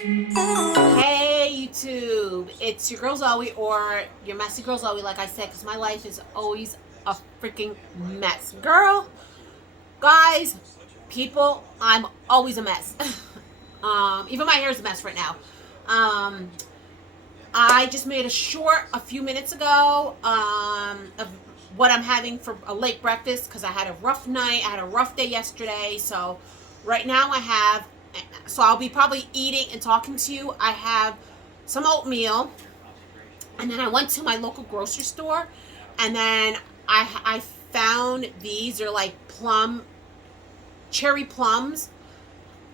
Hey YouTube, it's your girl Zoe, or your messy girl Zoe, like I said, because my life is always a freaking mess. Girl, guys, people, I'm always a mess. Even my hair is a mess right now. Um, I just made a short a few minutes ago of what I'm having for a late breakfast because I had a rough night. I had a rough day yesterday. So right now I have, so I'll be probably eating and talking to you. I have some oatmeal, and then I went to my local grocery store, and then I found these are like cherry plums,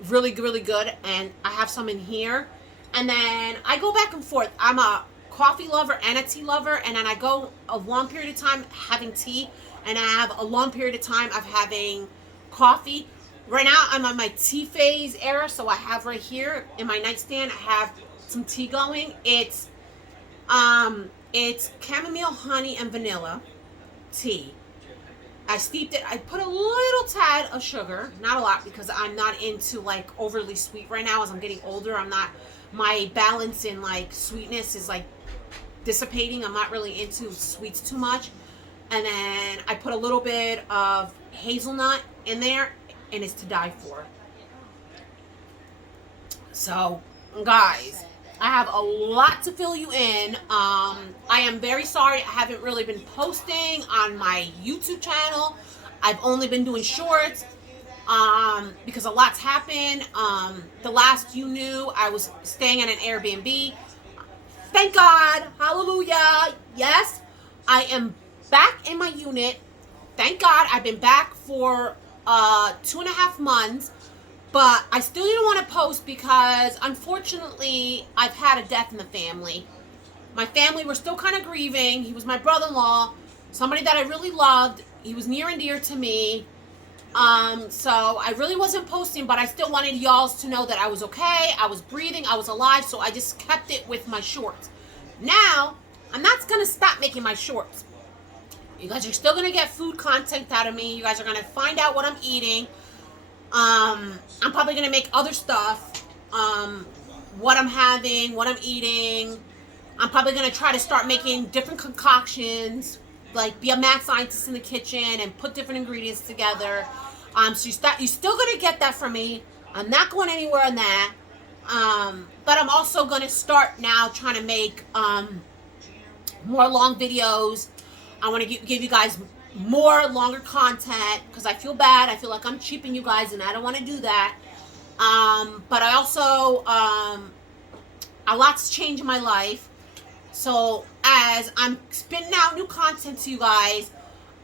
really good, and I have some in here. And then I go back and forth. I'm a coffee lover and a tea lover, and then I go a long period of time having tea, and I have a long period of time of having coffee. Right now I'm on my tea phase era, so I have right here in my nightstand, I have some tea going. It's chamomile, honey, and vanilla tea. I steeped it. I put a little tad of sugar, not a lot, because I'm not into like overly sweet right now. As I'm getting older, I'm not. My balance in like sweetness is like dissipating. I'm not really into sweets too much. And then I put a little bit of hazelnut in there, and it's to die for. So, guys, I have a lot to fill you in. I am very sorry I haven't really been posting on my YouTube channel. I've only been doing shorts because a lot's happened. The last you knew, I was staying at an Airbnb. Thank God. Hallelujah. Yes, I am back in my unit. Thank God. I've been back for 2.5 months. But I still didn't want to post because, unfortunately, I've had a death in the family. My family were still kind of grieving. He was my brother-in-law, somebody that I really loved. He was near and dear to me. So I really wasn't posting, but I still wanted y'all to know that I was okay, I was breathing, I was alive, so I just kept it with my shorts. Now, I'm not going to stop making my shorts. You guys are still going to get food content out of me. You guys are going to find out what I'm eating. I'm probably going to make other stuff, what I'm having, what I'm eating. I'm probably going to try to start making different concoctions, like be a mad scientist in the kitchen and put different ingredients together. So you're still going to get that from me. I'm not going anywhere on that. But I'm also going to start now trying to make, more long videos. I want to give you guys more longer content because I feel bad. I feel like I'm cheaping you guys, and I don't want to do that. But I also, a lot's changed in my life. So as I'm spitting out new content to you guys,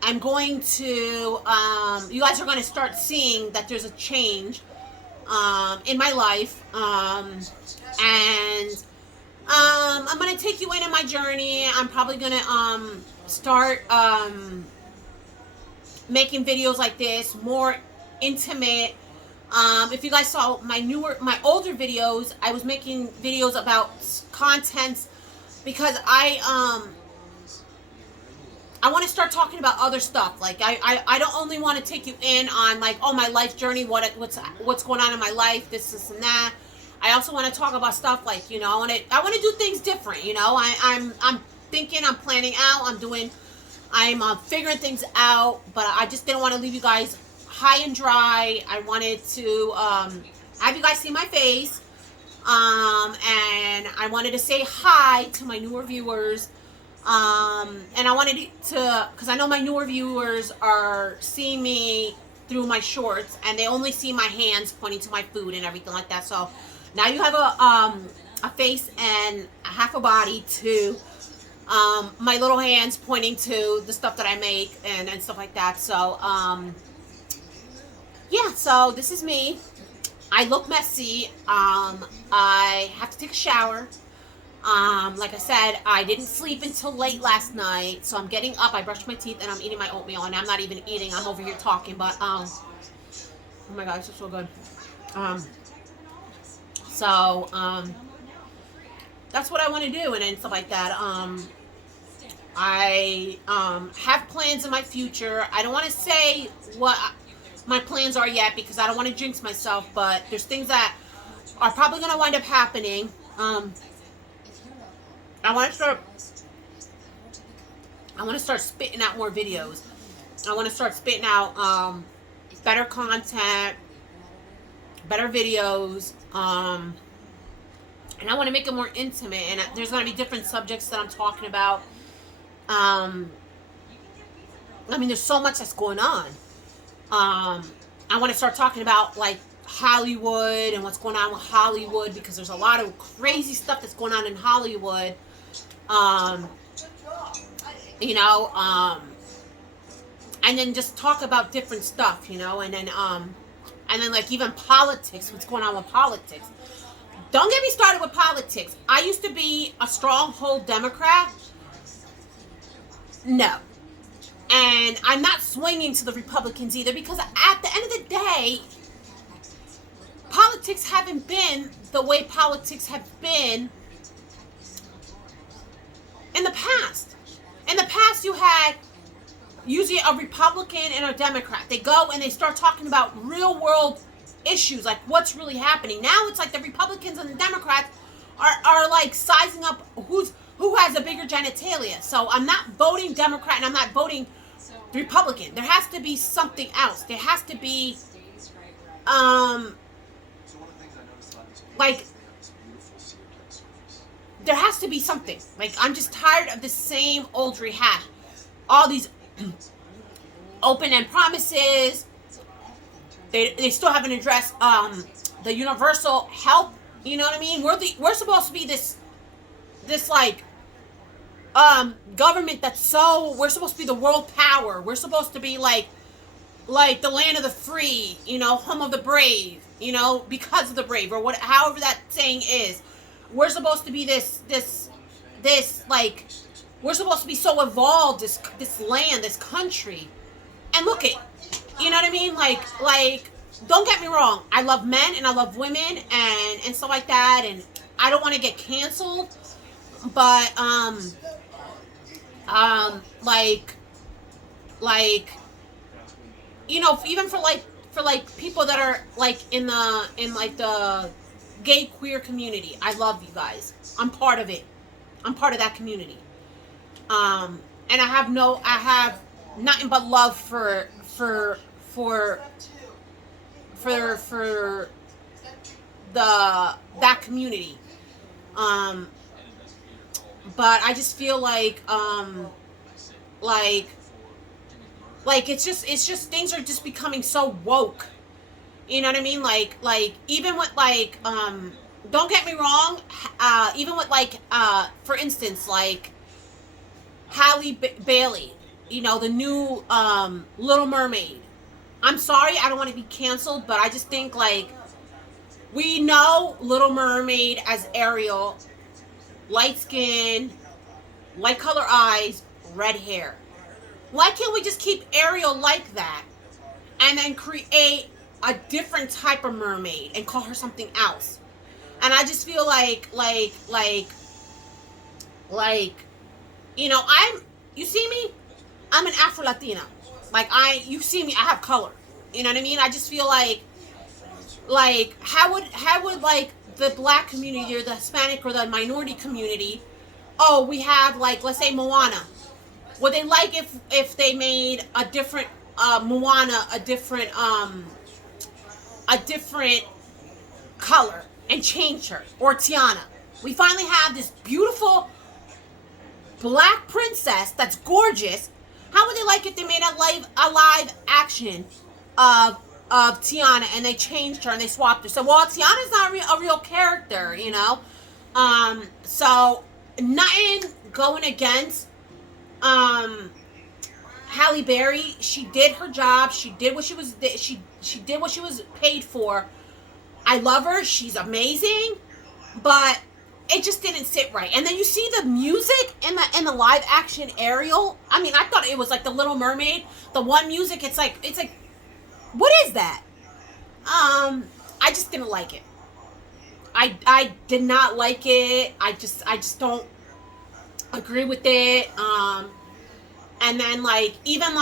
I'm going to, you guys are going to start seeing that there's a change in my life. And I'm going to take you in my journey. I'm probably going to start making videos like this, more intimate. If you guys saw my older videos, I was making videos about contents because I want to start talking about other stuff. Like I don't only want to take you in on like, oh, my life journey, what's going on in my life, this and that. I also want to talk about stuff like, you know, I want to do things different. You know, I'm thinking, I'm planning out, I'm figuring things out, but I just didn't want to leave you guys high and dry. I wanted to have you guys see my face, and I wanted to say hi to my newer viewers, and I wanted to, because I know my newer viewers are seeing me through my shorts, and they only see my hands pointing to my food and everything like that. So now you have a face and a half a body to my little hands pointing to the stuff that I make and stuff like that. So, yeah, so this is me. I look messy. I have to take a shower. Like I said, I didn't sleep until late last night, so I'm getting up. I brushed my teeth and I'm eating my oatmeal, and I'm not even eating. I'm over here talking, but, oh my gosh, it's so good. So, that's what I want to do and stuff like that. I have plans in my future. I don't want to say what my plans are yet because I don't want to jinx myself, but there's things that are probably going to wind up happening. I want to start. I want to start spitting out more videos. I want to start spitting out better content, better videos, and I want to make it more intimate. And there's going to be different subjects that I'm talking about. I mean, there's so much that's going on. I want to start talking about like Hollywood and what's going on with Hollywood, because there's a lot of crazy stuff that's going on in Hollywood. And then just talk about different stuff, and then like even politics, what's going on with politics. Don't get me started with politics. I used to be a stronghold Democrat. No. And I'm not swinging to the Republicans either, because at the end of the day, politics haven't been the way politics have been in the past. In the past, you had usually a Republican and a Democrat. They go and they start talking about real world issues, like what's really happening. Now it's like the Republicans and the Democrats are like sizing up who has a bigger genitalia. So I'm not voting Democrat and I'm not voting Republican. There has to be something else. There has to be like there has to be something. Like, I'm just tired of the same old rehash. All these open-end promises. They still haven't addressed the universal health. You know what I mean? We're supposed to be this like government that's so, we're supposed to be the world power. We're supposed to be like the land of the free, home of the brave, because of the brave, or however that saying is. We're supposed to be this like, we're supposed to be so evolved, this land, this country. And look it, you know what I mean? Like, don't get me wrong. I love men and I love women and stuff like that. And I don't want to get canceled, but, even for people that are like in the gay queer community, I love you guys. I'm part of it. I'm part of that community. And I have nothing but love for that community. But I just feel like it's just things are just becoming so woke. You know what I mean? Like even with don't get me wrong, even with for instance, like Halle Bailey, the new Little Mermaid. I'm sorry, I don't want to be canceled, but I just think we know Little Mermaid as Ariel, light skin, light color eyes, red hair. Why can't we just keep Ariel like that and then create a different type of mermaid and call her something else? And I just feel you see me? I'm an Afro-Latina. You see me, I have color. You know what I mean? I just feel how would the black community or the Hispanic or the minority community, we have let's say Moana. Would they like if they made a different Moana, a different color and change her? Or Tiana. We finally have this beautiful black princess that's gorgeous. How would they like if they made a live action of Tiana and they changed her and they swapped her? So, Tiana's not a real character, So, nothing going against Halle Berry. She did her job. She did what she was paid for. I love her. She's amazing, but it just didn't sit right. And then you see the music in the live action Ariel. I mean, I thought it was like the Little Mermaid. The one music, it's like, what is that? I just didn't like it. I did not like it. I just don't agree with it. And then even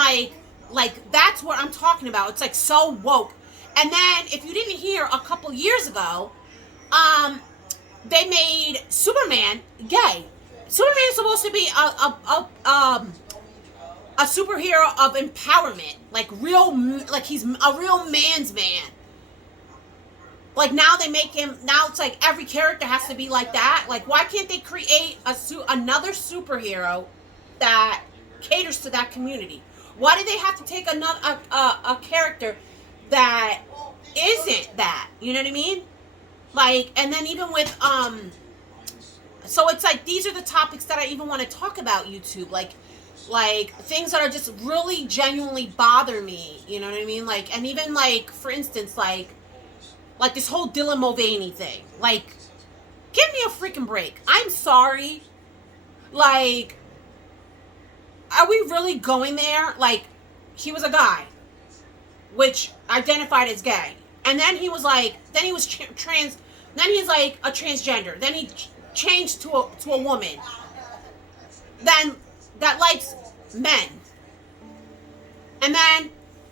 that's what I'm talking about. It's so woke. And then if you didn't hear a couple years ago, um, they made Superman gay. Superman is supposed to be a superhero of empowerment, like he's a real man's man. Like now they make him, now it's like every character has to be like that. Like why can't they create another superhero that caters to that community? Why do they have to take another a character that isn't that? You know what I mean? Like, and then even with so it's like these are the topics that I even want to talk about YouTube, like things that are just really genuinely bother me. You know what I mean? Like, and even like for instance, like this whole Dylan Mulvaney thing. Like, give me a freaking break. I'm sorry. Like, are we really going there? Like, he was a guy, which identified as gay. And then he was like, then he was trans, then he's like a transgender. Then he changed to a woman. Then, that likes men. And then,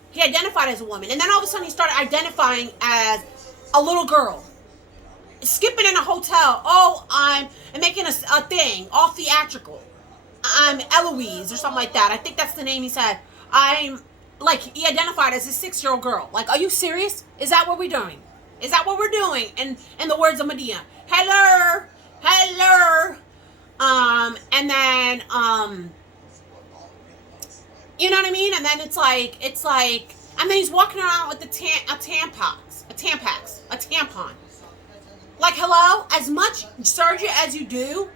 he identified as a woman. And then all of a sudden he started identifying as a little girl. Skipping in a hotel. Oh, I'm making a thing. All theatrical. I'm Eloise or something like that. I think that's the name he said. I'm, like, he identified as a 6-year-old girl. Like, are you serious? Is that what we're doing? Is that what we're doing? In the words of Medea. Hello. Hello. And then, you know what I mean? And then it's like, and then he's walking around with a tampon. Like, hello? As much surgery as you do,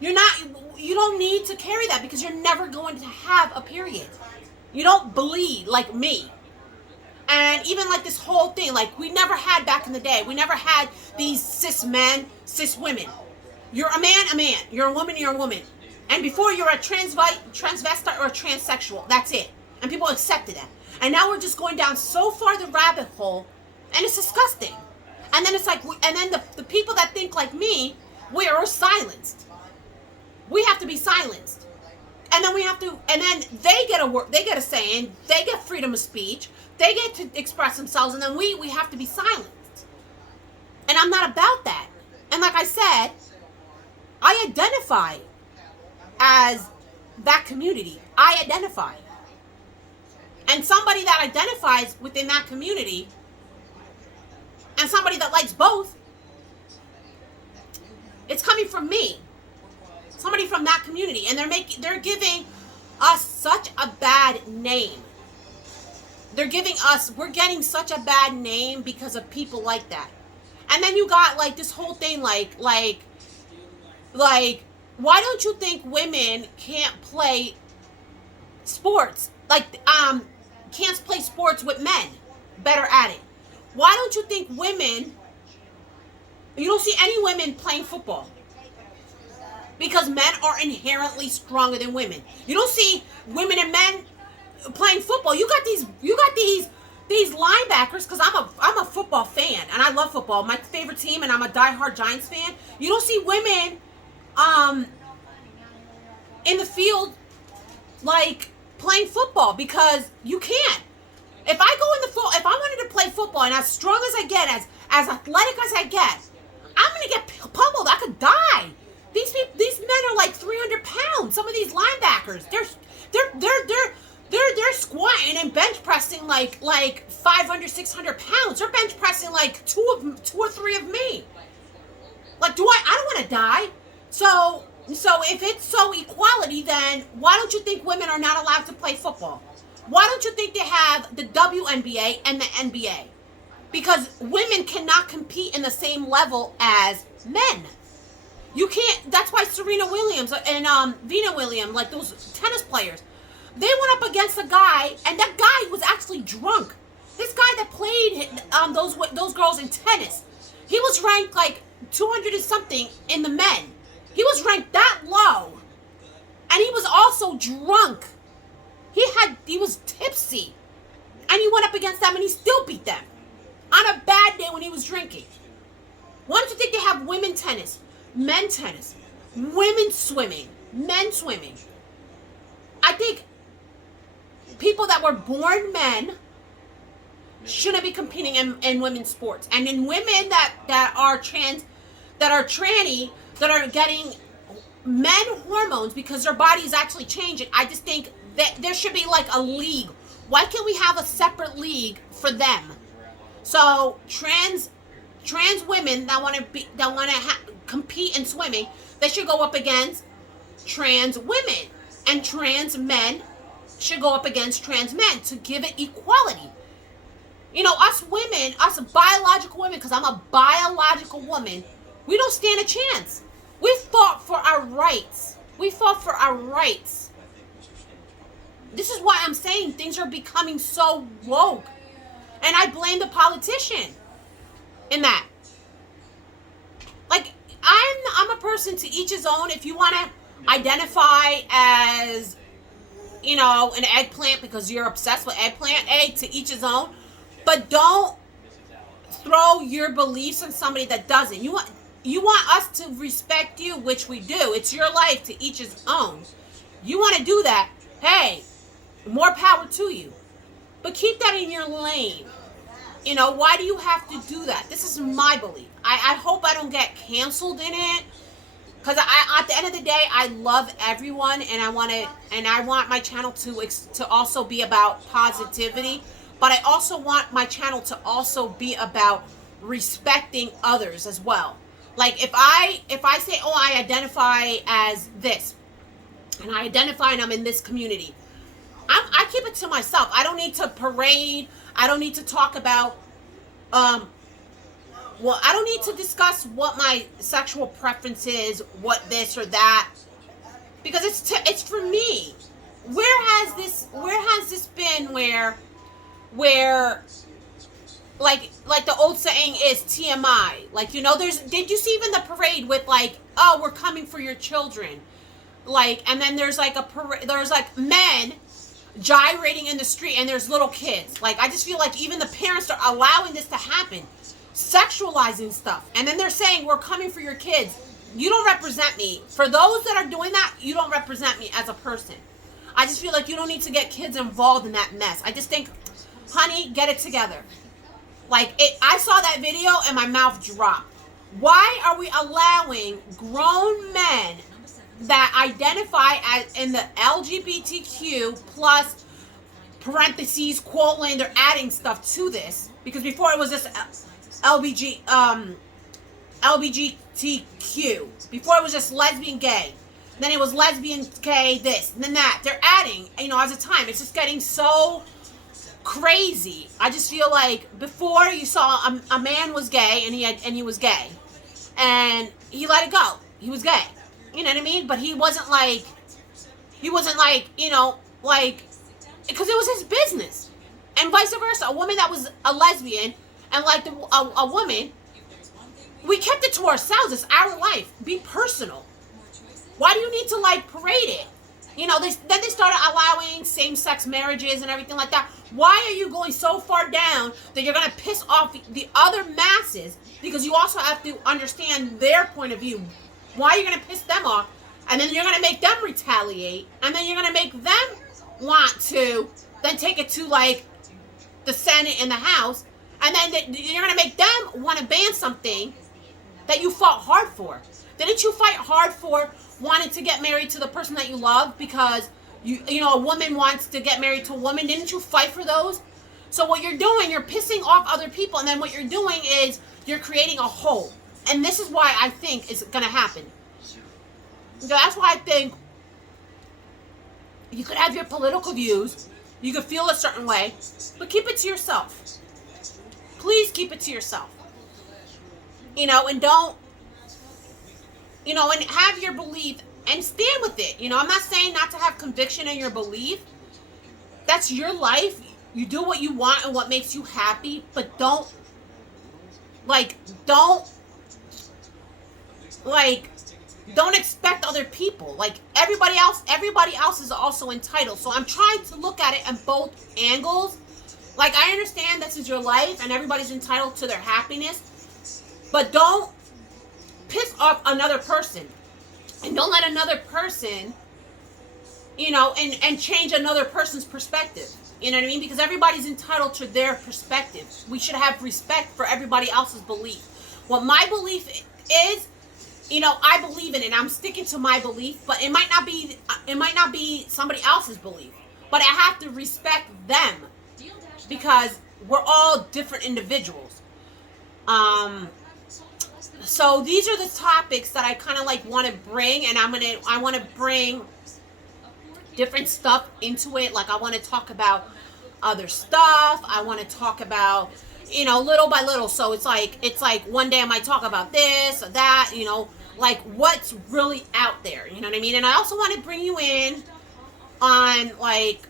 you don't need to carry that because you're never going to have a period. You don't bleed like me. And even like this whole thing, like we never had back in the day, we never had these cis men, cis women. You're a man, a man. You're a woman, you're a woman. And before you're a transvestite or a transsexual. That's it. And people accepted that. And now we're just going down so far the rabbit hole, and it's disgusting. And then it's like, and then the people that think like me, we are silenced. We have to be silenced. And then we have to, and then they get a say, and they get freedom of speech. They get to express themselves, and then we have to be silenced. And I'm not about that. And like I said, I identify as that community. I identify. And somebody that identifies within that community and somebody that likes both, it's coming from me. Somebody from that community. And they're giving us such a bad name. We're getting such a bad name because of people like that. And then you got like this whole thing like why don't you think women can't play sports? Like can't play sports with men better at it. Why don't you think you don't see any women playing football? Because men are inherently stronger than women. You don't see women and men playing football. You got these linebackers, because I'm a football fan and I love football. My favorite team, and I'm a diehard Giants fan. You don't see women in the field like playing football because you can't. If I wanted to play football and as strong as I get, as athletic as I get, I'm gonna get pummeled. I could die. These men are like 300 pounds. Some of these linebackers, they're squatting and bench pressing like 500, 600 pounds. They're bench pressing like two or three of me. Like, I don't want to die. So if it's so equality, then why don't you think women are not allowed to play football? Why don't you think they have the WNBA and the NBA? Because women cannot compete in the same level as men. You can't. That's why Serena Williams and Venus Williams, like those tennis players, they went up against a guy, and that guy was actually drunk. This guy that played those girls in tennis, he was ranked like 200 and something in the men. He was ranked that low, and he was also drunk. He was tipsy, and he went up against them, and he still beat them on a bad day when he was drinking. Why don't you think they have women tennis, men tennis, women swimming, men swimming? I think people that were born men shouldn't be competing in women's sports. And in women that are trans, that are tranny, that are getting men hormones because their body is actually changing, I just think that there should be like a league. Why can't we have a separate league for them? So trans women that want to compete in swimming, they should go up against trans women, and trans men should go up against trans men to give it equality. You know, us women, us biological women, because I'm a biological woman, we don't stand a chance. We fought for our rights. We fought for our rights. This is why I'm saying things are becoming so woke. And I blame the politician in that. Like, I'm a person to each his own. If you want to identify as, you know, an eggplant because you're obsessed with eggplant, to each his own. But don't throw your beliefs on somebody that doesn't. You want us to respect you, which we do. It's your life, to each his own. You want to do that, hey, more power to you. But keep that in your lane. You know, why do you have to do that? This is my belief. I hope I don't get canceled in it. Because at the end of the day, I love everyone, and I want my channel to also be about positivity. But I also want my channel to also be about respecting others as well. Like if I say, oh, I identify as this, and I identify and I'm in this community, I keep it to myself. I don't need to parade. I don't need to talk about, I don't need to discuss what my sexual preference is, what this or that, because it's for me. Where has this been where like the old saying is TMI, like, you know, did you see even the parade with like, oh, we're coming for your children, like, and then there's like there's like men gyrating in the street and there's little kids. Like, I just feel like even the parents are allowing this to happen, sexualizing stuff, and then they're saying we're coming for your kids. You don't represent me. For those that are doing that, you don't represent me as a person. I just feel like you don't need to get kids involved in that mess. I just think, honey, get it together. Like, I saw that video and my mouth dropped. Why are we allowing grown men that identify as in the LGBTQ plus parentheses, colon, they're adding stuff to this, because before it was just LGBTQ. Before it was just lesbian, gay. Then it was lesbian, gay, this, and then that. They're adding, you know, as a time. It's just getting so crazy. I just feel like before you saw a man was gay and he was gay, and he let it go. He was gay. You know what I mean? But he wasn't like, you know, like, because it was his business. And vice versa. A woman that was a lesbian and liked a woman, we kept it to ourselves. It's our life. Be personal. Why do you need to like parade it? You know, then they started allowing same-sex marriages and everything like that. Why are you going so far down that you're going to piss off the other masses? Because you also have to understand their point of view. Why are you going to piss them off? And then you're going to make them retaliate. And then you're going to make them want to then take it to, like, the Senate and the House. And then you're going to make them want to ban something that you fought hard for. Didn't you fight hard for wanting to get married to the person that you love because, you know, a woman wants to get married to a woman? Didn't you fight for those? So what you're doing, you're pissing off other people. And then what you're doing is you're creating a hole. And this is why I think it's going to happen. So that's why I think you could have your political views. You could feel a certain way. But keep it to yourself. Please keep it to yourself. You know, and don't, you know, and have your belief and stand with it. You know, I'm not saying not to have conviction in your belief. That's your life. You do what you want and what makes you happy. But don't expect other people. Like, everybody else is also entitled. So I'm trying to look at it in both angles. Like, I understand this is your life and everybody's entitled to their happiness. But don't piss off another person. And don't let another person, you know, and change another person's perspective. You know what I mean? Because everybody's entitled to their perspective. We should have respect for everybody else's belief. What my belief is, I believe in it. I'm sticking to my belief, but it might not be somebody else's belief. But I have to respect them because we're all different individuals. So these are the topics that I kind of like want to bring, and I want to bring different stuff into it. Like I want to talk about other stuff. I want to talk about, little by little. So it's like one day I might talk about this or that, like what's really out there. You know what I mean? And I also want to bring you in on like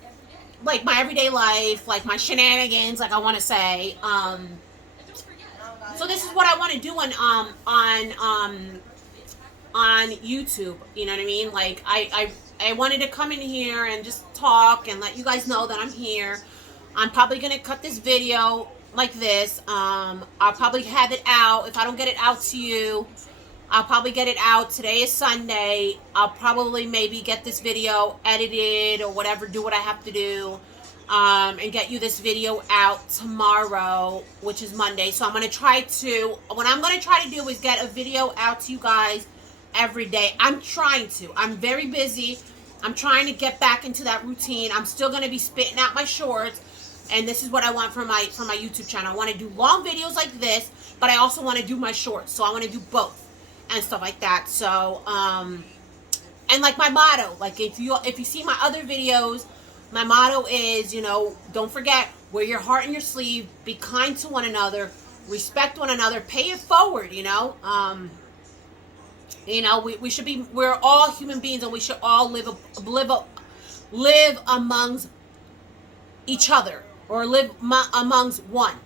my everyday life, like my shenanigans, like I want to say. So this is what I want to do on YouTube. You know what I mean? Like I wanted to come in here and just talk and let you guys know that I'm here. I'm probably going to cut this video like this. I'll probably have it out. If I don't get it out to you, I'll probably get it out. Today is Sunday. I'll probably maybe get this video edited or whatever, do what I have to do, and get you this video out tomorrow, which is Monday. So I'm going to try to do is get a video out to you guys every day. I'm very busy. I'm trying to get back into that routine. I'm still going to be spitting out my shorts, and this is what I want for my YouTube channel. I want to do long videos like this, but I also want to do my shorts. So I want to do both and stuff like that. So and like my motto, like if you see my other videos, my motto is, don't forget, wear your heart in your sleeve, be kind to one another, respect one another, pay it forward. We should be, we're all human beings, and we should all live amongst each other, or live amongst one.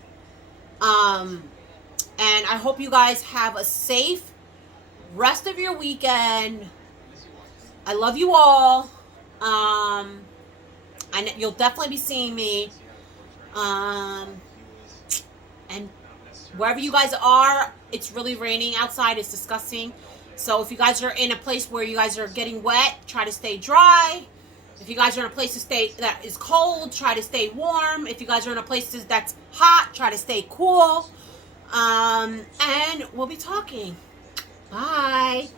And I hope you guys have a safe rest of your weekend. I love you all. And you'll definitely be seeing me. And wherever you guys are, it's really raining outside. It's disgusting. So if you guys are in a place where you guys are getting wet, try to stay dry. If you guys are in a place that is cold, try to stay warm. If you guys are in a place that's hot, try to stay cool. And we'll be talking. Bye.